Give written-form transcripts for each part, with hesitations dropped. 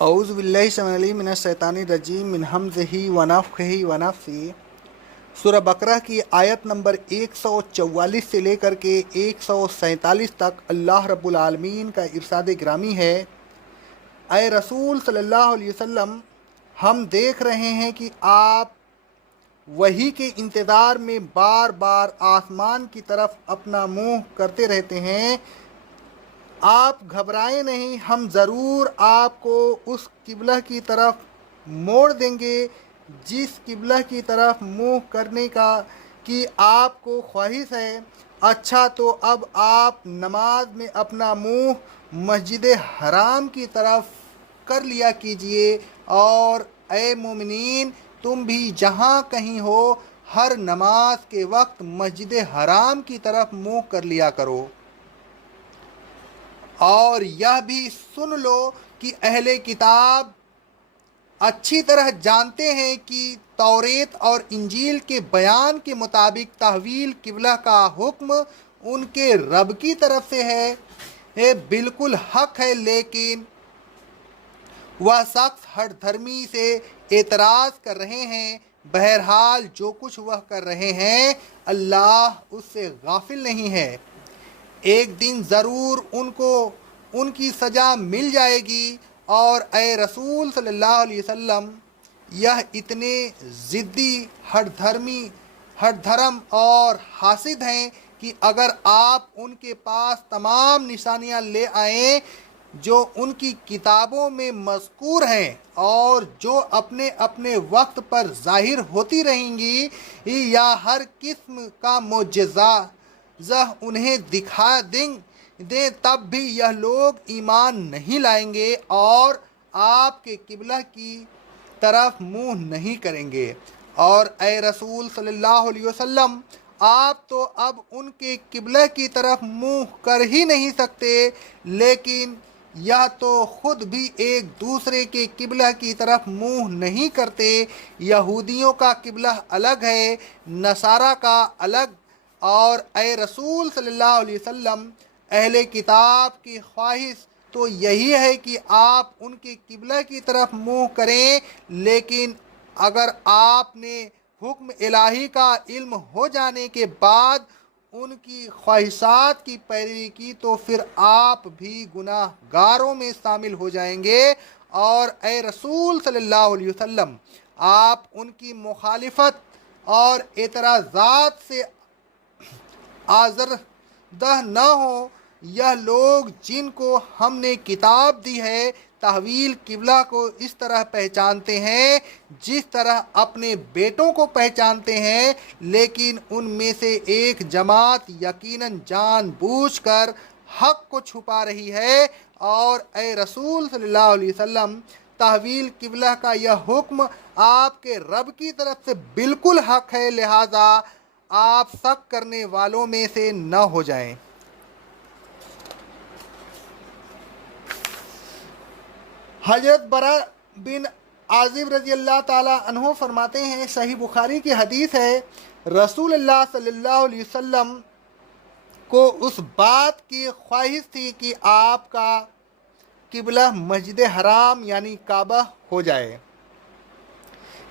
اعوذ باللہ السمیع العلیم من الشیطان الرجیم من ہمزہ ونفخہ ونفثہ۔ سورہ بقرہ کی آیت نمبر 144 سے لے کر کے 147 تک اللہ رب العالمین کا ارشاد گرامی ہے، اے رسول صلی اللہ علیہ وسلم، ہم دیکھ رہے ہیں کہ آپ وحی کے انتظار میں بار بار آسمان کی طرف اپنا منہ کرتے رہتے ہیں۔ آپ گھبرائیں نہیں، ہم ضرور آپ کو اس قبلہ کی طرف موڑ دیں گے جس قبلہ کی طرف منہ کرنے کی آپ کو خواہش ہے۔ اچھا، تو اب آپ نماز میں اپنا منہ مسجد حرام کی طرف کر لیا کیجئے، اور اے مومنین، تم بھی جہاں کہیں ہو ہر نماز کے وقت مسجد حرام کی طرف منہ کر لیا کرو۔ اور یہ بھی سن لو کہ اہل کتاب اچھی طرح جانتے ہیں کہ توریت اور انجیل کے بیان کے مطابق تحویل قبلہ کا حکم ان کے رب کی طرف سے ہے، یہ بالکل حق ہے، لیکن وہ شخص ہٹ دھرمی سے اعتراض کر رہے ہیں۔ بہرحال جو کچھ وہ کر رہے ہیں اللہ اس سے غافل نہیں ہے۔ ایک دن ضرور ان کو ان کی سزا مل جائے گی، اور اے رسول صلی اللہ علیہ وسلم، یہ اتنے ضدی، ہٹ دھرم اور حاسد ہیں کہ اگر آپ ان کے پاس تمام نشانیاں لے آئیں جو ان کی کتابوں میں مذکور ہیں اور جو اپنے اپنے وقت پر ظاہر ہوتی رہیں گی، یا ہر قسم کا معجزہ انہیں دکھا دیں، تب بھی یہ لوگ ایمان نہیں لائیں گے اور آپ کے قبلہ کی طرف منہ نہیں کریں گے۔ اور اے رسول صلی اللہ علیہ وسلم، آپ تو اب ان کے قبلہ کی طرف منہ کر ہی نہیں سکتے، لیکن یا تو خود بھی ایک دوسرے کے قبلہ کی طرف منہ نہیں کرتے۔ یہودیوں کا قبلہ الگ ہے، نصارہ کا الگ، اور اے رسول صلی اللہ علیہ وسلم، اہل کتاب کی خواہش تو یہی ہے کہ آپ ان کے قبلہ کی طرف منہ کریں، لیکن اگر آپ نے حکم الہی کا علم ہو جانے کے بعد ان کی خواہشات کی پیروی کی تو پھر آپ بھی گناہ گاروں میں شامل ہو جائیں گے۔ اور اے رسول صلی اللہ علیہ وسلم، آپ ان کی مخالفت اور اعتراضات سے آزردہ نہ ہوں۔ یہ لوگ جن کو ہم نے کتاب دی ہے تحویل قبلہ کو اس طرح پہچانتے ہیں جس طرح اپنے بیٹوں کو پہچانتے ہیں، لیکن ان میں سے ایک جماعت یقیناً جان بوجھ کر حق کو چھپا رہی ہے۔ اور اے رسول صلی اللہ علیہ وسلم، تحویل قبلہ کا یہ حکم آپ کے رب کی طرف سے بالکل حق ہے، لہذا آپ شک کرنے والوں میں سے نہ ہو جائیں۔ حضرت برا بن عازب رضی اللہ تعالیٰ عنہ فرماتے ہیں، صحیح بخاری کی حدیث ہے، رسول اللہ صلی اللہ علیہ وسلم کو اس بات کی خواہش تھی کہ آپ کا قبلہ مسجد حرام یعنی کعبہ ہو جائے۔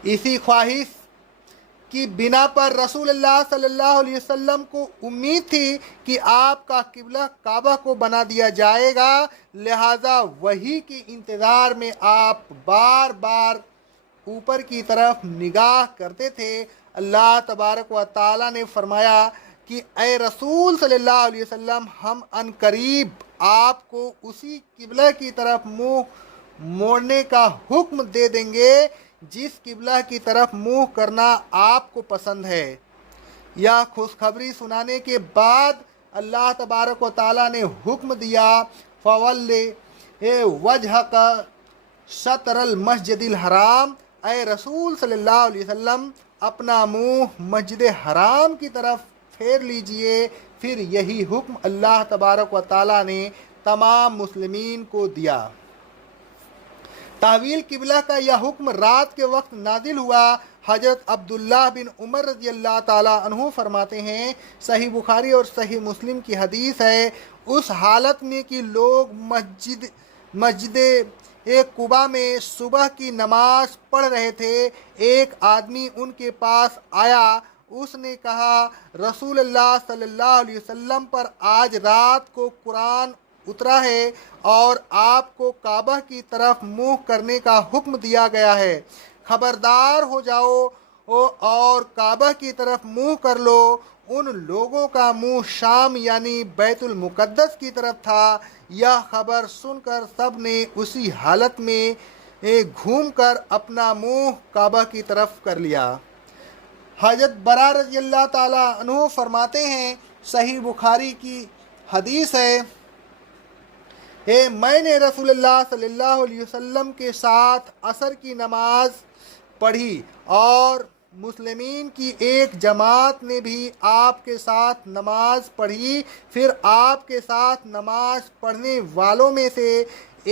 اسی خواہش کی بنا پر رسول اللہ صلی اللہ علیہ وسلم کو امید تھی کہ آپ کا قبلہ کعبہ کو بنا دیا جائے گا، لہذا وحی کے انتظار میں آپ بار بار اوپر کی طرف نگاہ کرتے تھے۔ اللہ تبارک و تعالیٰ نے فرمایا کہ اے رسول صلی اللہ علیہ وسلم، ہم عن قریب آپ کو اسی قبلہ کی طرف منہ موڑنے کا حکم دے دیں گے جس قبلہ کی طرف منہ کرنا آپ کو پسند ہے۔ یہ خوشخبری سنانے کے بعد اللہ تبارک و تعالیٰ نے حکم دیا، فَوَلِّ وَجْهَكَ شَطْرَ الْمَسْجِدِ الْحَرَامِ، اے رسول صلی اللہ علیہ وسلم، اپنا منہ مسجد حرام کی طرف پھیر لیجئے۔ پھر یہی حکم اللہ تبارک و تعالیٰ نے تمام مسلمین کو دیا۔ تحویل قبلہ کا یہ حکم رات کے وقت نازل ہوا۔ حضرت عبداللہ بن عمر رضی اللہ تعالیٰ عنہ فرماتے ہیں، صحیح بخاری اور صحیح مسلم کی حدیث ہے، اس حالت میں کہ لوگ مسجد ایک قبا میں صبح کی نماز پڑھ رہے تھے، ایک آدمی ان کے پاس آیا، اس نے کہا رسول اللہ صلی اللہ علیہ وسلم پر آج رات کو قرآن اترا ہے اور آپ کو کعبہ کی طرف منہ کرنے کا حکم دیا گیا ہے، خبردار ہو جاؤ اور کعبہ کی طرف منہ کر لو۔ ان لوگوں کا منہ شام یعنی بیت المقدس کی طرف تھا۔ یہ خبر سن کر سب نے اسی حالت میں گھوم کر اپنا منہ کعبہ کی طرف کر لیا۔ حضرت برا رضی اللہ تعالیٰ عنہ فرماتے ہیں، صحیح بخاری کی حدیث ہے، میں نے رسول اللہ صلی اللہ علیہ وسلم کے ساتھ عصر کی نماز پڑھی اور مسلمین کی ایک جماعت نے بھی آپ کے ساتھ نماز پڑھی۔ پھر آپ کے ساتھ نماز پڑھنے والوں میں سے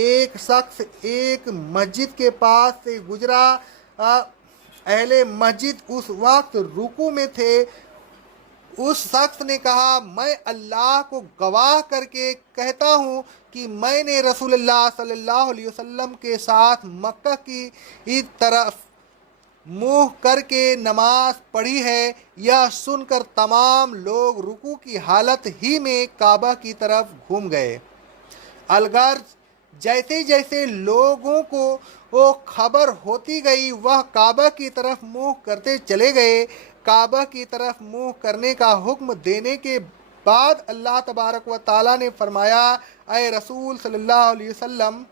ایک شخص ایک مسجد کے پاس سے گزرا۔ اہل مسجد اس وقت رکوع میں تھے۔ اس شخص نے کہا، میں اللہ کو گواہ کر کے کہتا ہوں کہ میں نے رسول اللہ صلی اللہ علیہ وسلم کے ساتھ مکہ کی طرف منہ کر کے نماز پڑھی ہے۔ یہ سن کر تمام لوگ رکوع کی حالت ہی میں کعبہ کی طرف گھوم گئے۔ الغرض جیسے جیسے لوگوں کو وہ خبر ہوتی گئی وہ کعبہ کی طرف منہ کرتے چلے گئے۔ کعبہ کی طرف منہ کرنے کا حکم دینے کے بعد اللہ تبارک و تعالیٰ نے فرمایا، اے رسول صلی اللہ علیہ وسلم،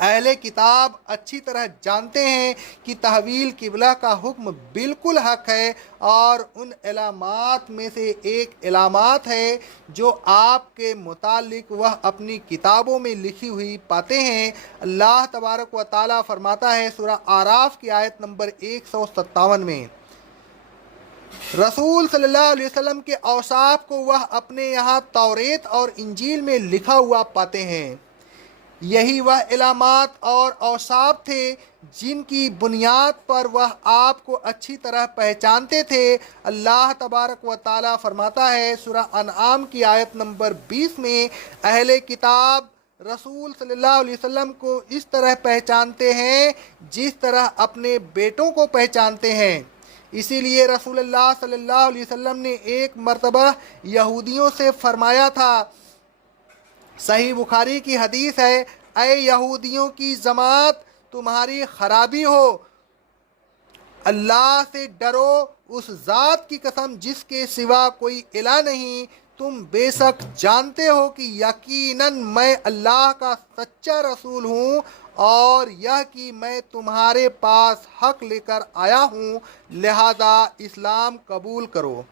اہل کتاب اچھی طرح جانتے ہیں کہ تحویل قبلہ کا حکم بالکل حق ہے، اور ان علامات میں سے ایک علامات ہے جو آپ کے متعلق وہ اپنی کتابوں میں لکھی ہوئی پاتے ہیں۔ اللہ تبارک و تعالیٰ فرماتا ہے سورہ اعراف کی آیت نمبر 157 میں، رسول صلی اللہ علیہ وسلم کے اوصاف کو وہ اپنے یہاں توریت اور انجیل میں لکھا ہوا پاتے ہیں۔ یہی وہ علامات اور اوصاف تھے جن کی بنیاد پر وہ آپ کو اچھی طرح پہچانتے تھے۔ اللہ تبارک و تعالیٰ فرماتا ہے سورہ انعام کی آیت نمبر 20 میں، اہل کتاب رسول صلی اللہ علیہ وسلم کو اس طرح پہچانتے ہیں جس طرح اپنے بیٹوں کو پہچانتے ہیں۔ اسی لیے رسول اللہ صلی اللہ علیہ وسلم نے ایک مرتبہ یہودیوں سے فرمایا تھا، صحیح بخاری کی حدیث ہے، اے یہودیوں کی جماعت، تمہاری خرابی ہو، اللہ سے ڈرو، اس ذات کی قسم جس کے سوا کوئی الہ نہیں، تم بے شک جانتے ہو کہ یقیناً میں اللہ کا سچا رسول ہوں، اور یہ کہ میں تمہارے پاس حق لے کر آیا ہوں، لہذا اسلام قبول کرو۔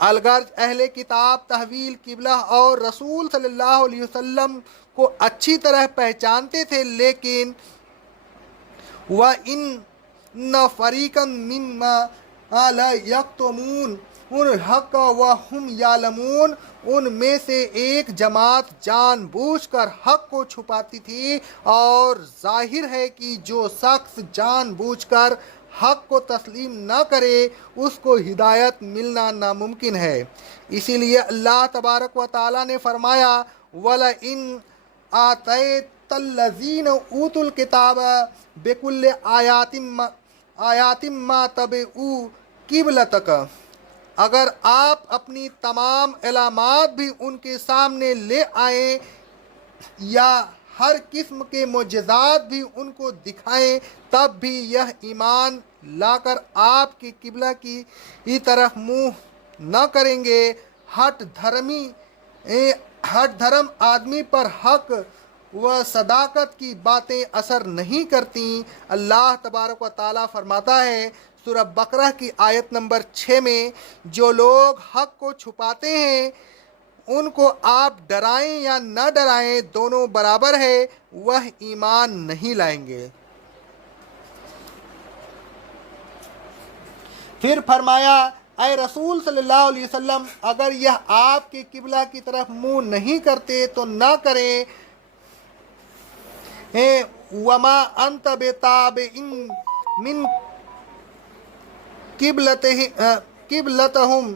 الغرض اہل کتاب تحویل قبلہ اور رسول صلی اللہ علیہ وسلم کو اچھی طرح پہچانتے تھے، لیکن وَإِنَّ فَرِيقًا مِّمَّا لَا يَكْتُمُونَ الْحَقَّ وَهُمْ يَعْلَمُونَ، ان میں سے ایک جماعت جان بوجھ کر حق کو چھپاتی تھی، اور ظاہر ہے کہ جو شخص جان بوجھ کر حق کو تسلیم نہ کرے اس کو ہدایت ملنا ناممکن ہے۔ اسی لیے اللہ تبارک و تعالیٰ نے فرمایا، وَلَئِنْ آتَيْتَ الَّذِينَ أُوتُوا الْكِتَابَ بِكُلِّ آیَاتٍ مَا تَبِعُوا قِبْلَتَكَ، اگر آپ اپنی تمام علامات بھی ان کے سامنے لے آئیں یا ہر قسم کے معجزات بھی ان کو دکھائیں، تب بھی یہ ایمان لا کر آپ کی قبلہ کی طرف منہ نہ کریں گے۔ ہٹ دھرم آدمی پر حق و صداقت کی باتیں اثر نہیں کرتیں۔ اللہ تبارک و تعالیٰ فرماتا ہے سورہ بقرہ کی آیت نمبر 6 میں، جو لوگ حق کو چھپاتے ہیں ان کو آپ ڈرائیں یا نہ ڈرائیں دونوں برابر ہے، وہ ایمان نہیں لائیں گے۔ پھر فرمایا، اے رسول صلی اللہ علیہ وسلم، اگر یہ آپ کے قبلہ کی طرف منہ نہیں کرتے تو نہ کریں، وما انت بتابع من قبلتهم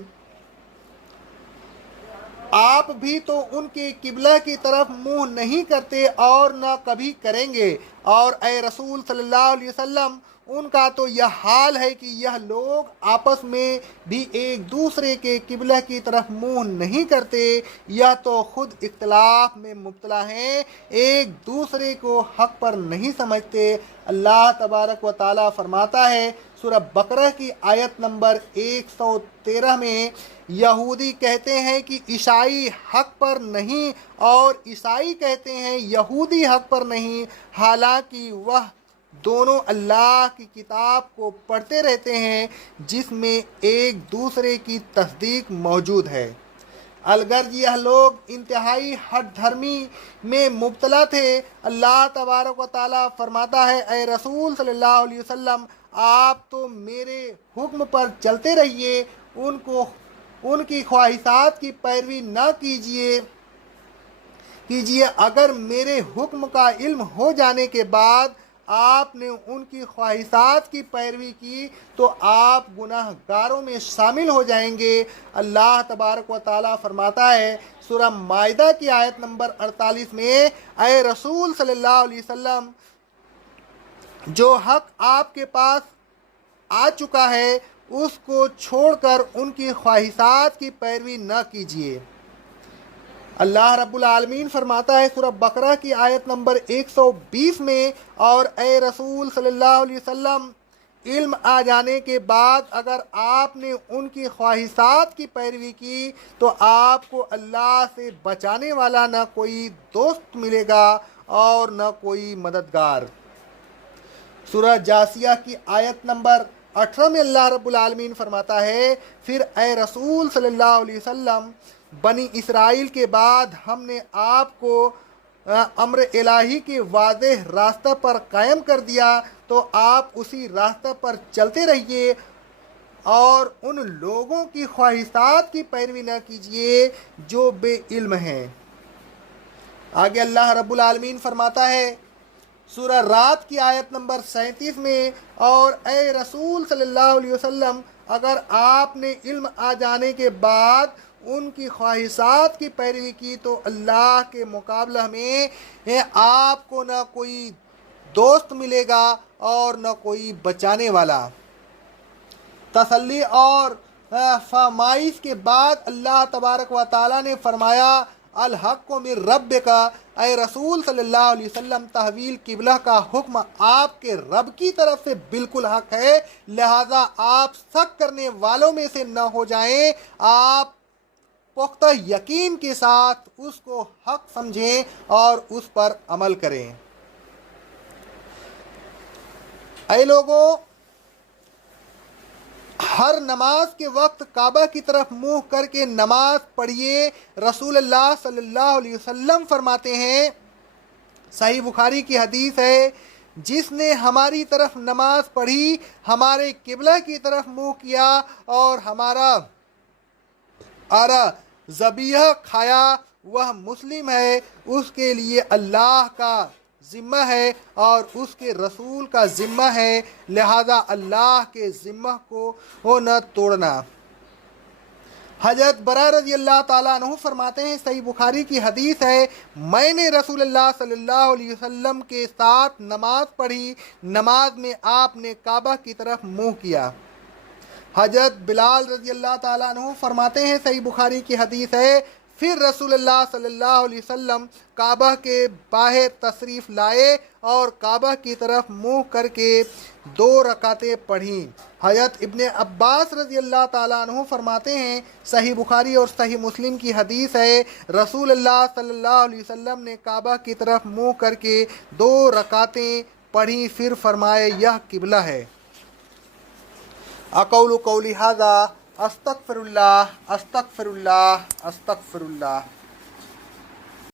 آپ بھی تو ان کے قبلہ کی طرف منہ نہیں کرتے اور نہ کبھی کریں گے، اور اے رسول صلی اللہ علیہ وسلم ان کا تو یہ حال ہے کہ یہ لوگ آپس میں بھی ایک دوسرے کے قبلہ کی طرف منہ نہیں کرتے، یہ تو خود اختلاف میں مبتلا ہیں، ایک دوسرے کو حق پر نہیں سمجھتے۔ اللہ تبارک و تعالیٰ فرماتا ہے سورہ بقرہ کی آیت نمبر 113 میں، یہودی کہتے ہیں کہ عیسائی حق پر نہیں، اور عیسائی کہتے ہیں یہودی حق پر نہیں، حالانکہ وہ دونوں اللہ کی کتاب کو پڑھتے رہتے ہیں جس میں ایک دوسرے کی تصدیق موجود ہے۔ الغرض یہ لوگ انتہائی ہٹ دھرمی میں مبتلا تھے۔ اللہ تبارک و تعالیٰ فرماتا ہے اے رسول صلی اللہ علیہ وسلم آپ تو میرے حکم پر چلتے رہیے، ان کی خواہشات کی پیروی نہ کیجیے۔ اگر میرے حکم کا علم ہو جانے کے بعد آپ نے ان کی خواہشات کی پیروی کی تو آپ گناہ گاروں میں شامل ہو جائیں گے۔ اللہ تبارک و تعالیٰ فرماتا ہے سورہ مائدہ کی آیت نمبر 48 میں، اے رسول صلی اللہ علیہ وسلم جو حق آپ کے پاس آ چکا ہے اس کو چھوڑ کر ان کی خواہشات کی پیروی نہ کیجیے۔ اللہ رب العالمین فرماتا ہے سورہ بقرہ کی آیت نمبر 120 میں، اور اے رسول صلی اللہ علیہ وسلم علم آ جانے کے بعد اگر آپ نے ان کی خواہشات کی پیروی کی تو آپ کو اللہ سے بچانے والا نہ کوئی دوست ملے گا اور نہ کوئی مددگار۔ سورہ جاسیہ کی آیت نمبر 18 میں اللہ رب العالمین فرماتا ہے، پھر اے رسول صلی اللہ علیہ وسلم بنی اسرائیل کے بعد ہم نے آپ کو امر الہی کے واضح راستہ پر قائم کر دیا تو آپ اسی راستہ پر چلتے رہیے اور ان لوگوں کی خواہشات کی پیروی نہ کیجیے جو بے علم ہیں۔ آگے اللہ رب العالمین فرماتا ہے سورہ رات کی آیت نمبر 37 میں، اور اے رسول صلی اللہ علیہ وسلم اگر آپ نے علم آ جانے کے بعد ان کی خواہشات کی پیروی کی تو اللہ کے مقابلہ میں آپ کو نہ کوئی دوست ملے گا اور نہ کوئی بچانے والا۔ تسلی اور فرمائش کے بعد اللہ تبارک و تعالیٰ نے فرمایا الحق من ربک، اے رسول صلی اللہ علیہ وسلم تحویل قبلہ کا حکم آپ کے رب کی طرف سے بالکل حق ہے، لہذا آپ شک کرنے والوں میں سے نہ ہو جائیں، آپ پختہ یقین کے ساتھ اس کو حق سمجھیں اور اس پر عمل کریں۔ اے لوگوں، ہر نماز کے وقت کعبہ کی طرف منہ کر کے نماز پڑھیے۔ رسول اللہ صلی اللہ علیہ وسلم فرماتے ہیں، صحیح بخاری کی حدیث ہے، جس نے ہماری طرف نماز پڑھی، ہمارے قبلہ کی طرف منہ کیا اور ہمارا ذبیحہ کھایا، وہ مسلم ہے، اس کے لیے اللہ کا ذمہ ہے اور اس کے رسول کا ذمہ ہے، لہذا اللہ کے ذمہ کو نہ توڑنا۔ حضرت برا رضی اللہ تعالیٰ عنہ فرماتے ہیں، صحیح بخاری کی حدیث ہے، میں نے رسول اللہ صلی اللہ علیہ وسلم کے ساتھ نماز پڑھی، نماز میں آپ نے کعبہ کی طرف منہ کیا۔ حضرت بلال رضی اللہ تعالیٰ عنہ فرماتے ہیں، صحیح بخاری کی حدیث ہے، پھر رسول اللہ صلی اللہ علیہ وسلم کعبہ کے باہر تشریف لائے اور کعبہ کی طرف منہ کر کے 2 رکعتیں پڑھیں۔ حضرت ابن عباس رضی اللہ تعالیٰ عنہ فرماتے ہیں، صحیح بخاری اور صحیح مسلم کی حدیث ہے، رسول اللہ صلی اللہ علیہ وسلم نے کعبہ کی طرف منہ کر کے 2 رکعتیں پڑھیں، پھر فرمائے یہ قبلہ ہے۔ اقول قولی ھذا استغفر اللہ استغفر اللہ استغفر اللہ۔